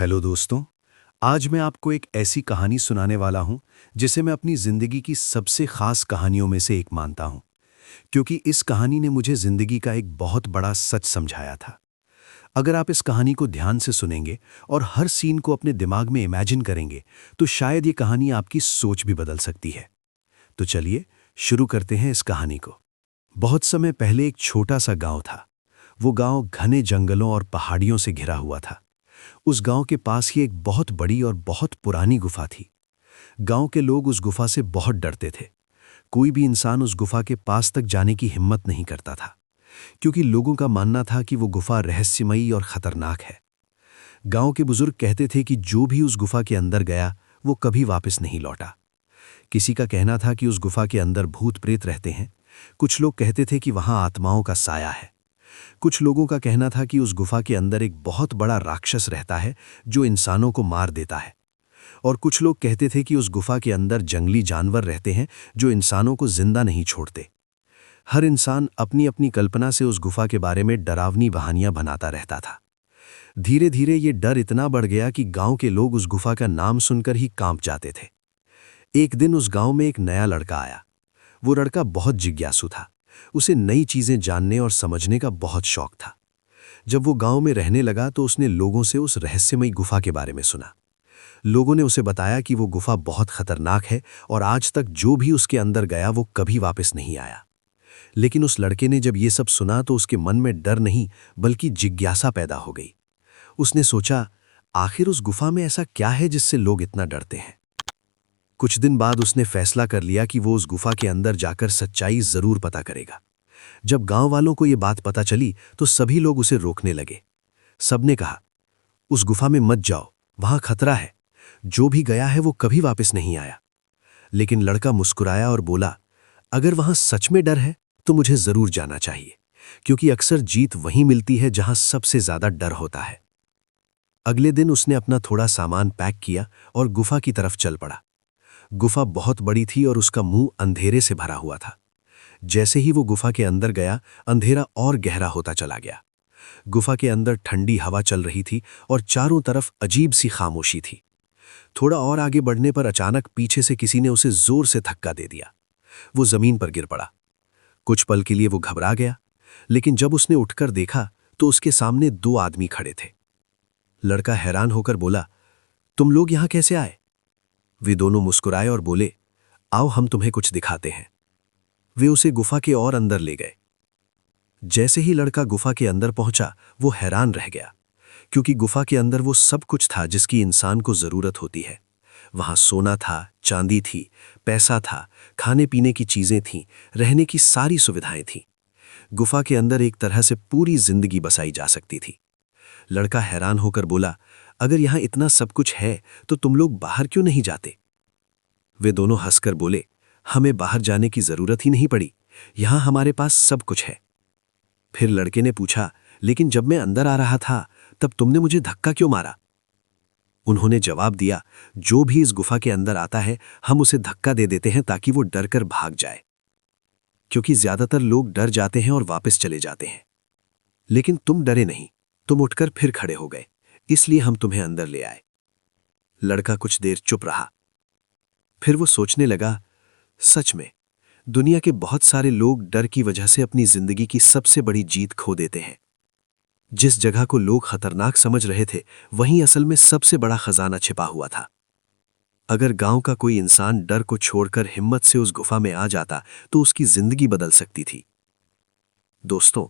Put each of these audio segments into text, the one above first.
Hello दोस्तों। आज मैं आपको एक ऐसी कहानी सुनाने वाला हूं जिसे मैं अपनी जिंदगी की सबसे खास कहानियों में से एक मानता हूं, क्योंकि इस कहानी ने मुझे जिंदगी का एक बहुत बड़ा सच समझाया था। अगर आप इस कहानी को ध्यान से सुनेंगे और हर सीन को अपने दिमाग में इमेजिन करेंगे तो शायद ये कहानी आपकी सोच भी बदल सकती है। तो चलिए शुरू करते हैं इस कहानी को। बहुत समय पहले एक छोटा सा गांव था। वो गांव घने जंगलों और पहाड़ियों से घिरा हुआ था। उस गांव के पास ही एक बहुत बड़ी और बहुत पुरानी गुफा थी। गांव के लोग उस गुफा से बहुत डरते थे। कोई भी इंसान उस गुफा के पास तक जाने की हिम्मत नहीं करता था, क्योंकि लोगों का मानना था कि वो गुफा रहस्यमयी और खतरनाक है। गांव के बुजुर्ग कहते थे कि जो भी उस गुफा के अंदर गया वो कभी वापस नहीं लौटा। किसी का कहना था कि उस गुफा के अंदर भूत प्रेत रहते हैं। कुछ लोग कहते थे कि वहां आत्माओं का साया है। कुछ लोगों का कहना था कि उस गुफा के अंदर एक बहुत बड़ा राक्षस रहता है जो इंसानों को मार देता है। और कुछ लोग कहते थे कि उस गुफा के अंदर जंगली जानवर रहते हैं जो इंसानों को जिंदा नहीं छोड़ते। हर इंसान अपनी अपनी कल्पना से उस गुफा के बारे में डरावनी कहानियां बनाता रहता था। धीरे धीरे ये डर इतना बढ़ गया कि गांव के लोग उस गुफा का नाम सुनकर ही कांप जाते थे। एक दिन उस गांव में एक नया लड़का आया। वो लड़का बहुत जिज्ञासु था। उसे नई चीजें जानने और समझने का बहुत शौक था। जब वो गांव में रहने लगा तो उसने लोगों से उस रहस्यमयी गुफा के बारे में सुना। लोगों ने उसे बताया कि वो गुफा बहुत खतरनाक है और आज तक जो भी उसके अंदर गया वो कभी वापस नहीं आया। लेकिन उस लड़के ने जब ये सब सुना तो उसके मन में डर नहीं बल्कि जिज्ञासा पैदा हो गई। उसने सोचा, आखिर उस गुफा में ऐसा क्या है जिससे लोग इतना डरते हैं। कुछ दिन बाद उसने फैसला कर लिया कि वो उस गुफा के अंदर जाकर सच्चाई जरूर पता करेगा। जब गांव वालों को ये बात पता चली तो सभी लोग उसे रोकने लगे। सबने कहा, उस गुफा में मत जाओ, वहां खतरा है। जो भी गया है वो कभी वापस नहीं आया। लेकिन लड़का मुस्कुराया और बोला, अगर वहां सच में डर है तो मुझे जरूर जाना चाहिए, क्योंकि अक्सर जीत वहीं मिलती है जहां सबसे ज्यादा डर होता है। अगले दिन उसने अपना थोड़ा सामान पैक किया और गुफा की तरफ चल पड़ा। गुफा बहुत बड़ी थी और उसका मुंह अंधेरे से भरा हुआ था। जैसे ही वो गुफा के अंदर गया, अंधेरा और गहरा होता चला गया। गुफा के अंदर ठंडी हवा चल रही थी और चारों तरफ अजीब सी खामोशी थी। थोड़ा और आगे बढ़ने पर अचानक पीछे से किसी ने उसे जोर से धक्का दे दिया। वो जमीन पर गिर पड़ा। कुछ पल के लिए वो घबरा गया, लेकिन जब उसने उठकर देखा तो उसके सामने दो आदमी खड़े थे। लड़का हैरान होकर बोला, तुम लोग यहां कैसे आए? वे दोनों मुस्कुराए और बोले, आओ हम तुम्हें कुछ दिखाते हैं। वे उसे गुफा के और अंदर ले गए। जैसे ही लड़का गुफा के अंदर पहुंचा वो हैरान रह गया, क्योंकि गुफा के अंदर वो सब कुछ था जिसकी इंसान को जरूरत होती है। वहां सोना था, चांदी थी, पैसा था, खाने पीने की चीजें थीं, रहने की सारी सुविधाएं थीं। गुफा के अंदर एक तरह से पूरी जिंदगी बसाई जा सकती थी। लड़का हैरान होकर बोला, अगर यहां इतना सब कुछ है तो तुम लोग बाहर क्यों नहीं जाते? वे दोनों हंसकर बोले, हमें बाहर जाने की जरूरत ही नहीं पड़ी, यहां हमारे पास सब कुछ है। फिर लड़के ने पूछा, लेकिन जब मैं अंदर आ रहा था तब तुमने मुझे धक्का क्यों मारा? उन्होंने जवाब दिया, जो भी इस गुफा के अंदर आता है हम उसे धक्का दे देते हैं ताकि वो डरकर भाग जाए, क्योंकि ज्यादातर लोग डर जाते हैं और वापस चले जाते हैं। लेकिन तुम डरे नहीं, तुम उठकर फिर खड़े हो गए, इसलिए हम तुम्हें अंदर ले आए। लड़का कुछ देर चुप रहा। फिर वो सोचने लगा, सच में दुनिया के बहुत सारे लोग डर की वजह से अपनी जिंदगी की सबसे बड़ी जीत खो देते हैं। जिस जगह को लोग खतरनाक समझ रहे थे वहीं असल में सबसे बड़ा खजाना छिपा हुआ था। अगर गांव का कोई इंसान डर को छोड़कर हिम्मत से उस गुफा में आ जाता तो उसकी जिंदगी बदल सकती थी। दोस्तों,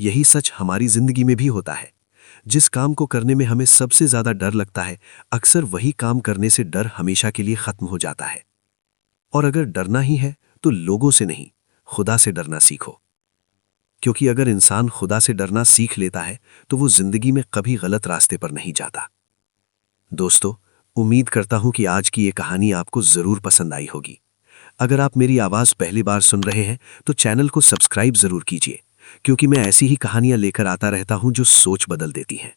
यही सच हमारी जिंदगी में भी होता है। जिस काम को करने में हमें सबसे ज्यादा डर लगता है, अक्सर वही काम करने से डर हमेशा के लिए खत्म हो जाता है। और अगर डरना ही है तो लोगों से नहीं, खुदा से डरना सीखो। क्योंकि अगर इंसान खुदा से डरना सीख लेता है तो वो जिंदगी में कभी गलत रास्ते पर नहीं जाता। दोस्तों, उम्मीद करता हूं कि आज की ये कहानी आपको जरूर पसंद आई होगी। अगर आप मेरी आवाज पहली बार सुन रहे हैं तो चैनल को सब्सक्राइब जरूर कीजिए, क्योंकि मैं ऐसी ही कहानियां लेकर आता रहता हूं जो सोच बदल देती हैं।